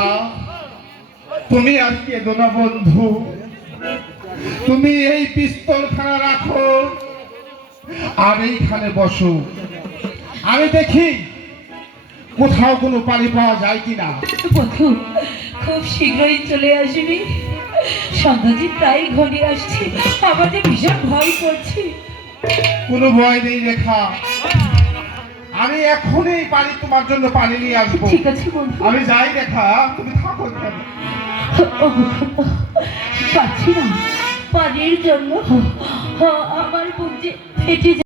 রেখা, তুমি আর কেঁদো না বন্ধু। তুমি এই পিস্তলখানা রাখো আর এইখানে বসো, আমি দেখি কোথাও কোনো পানি পাওয়া যায় কিনা। বন্ধু, খুব শীঘ্রই চলে আসবি। সন্ধ্যা যে প্রায় ঘনিয়ে আসছে, আমার যে ভীষণ ভয় করছে। কোনো ভয় নেই রেখা, আমি এখনই পানি তোমার জন্য পানি নিয়ে আসবো। ঠিক আছে বন্ধু, আমি যাই রেখা, তুমি থাকো এখানে। পাচ্ছি না পানির জন্য আমার বুক যে ফেটে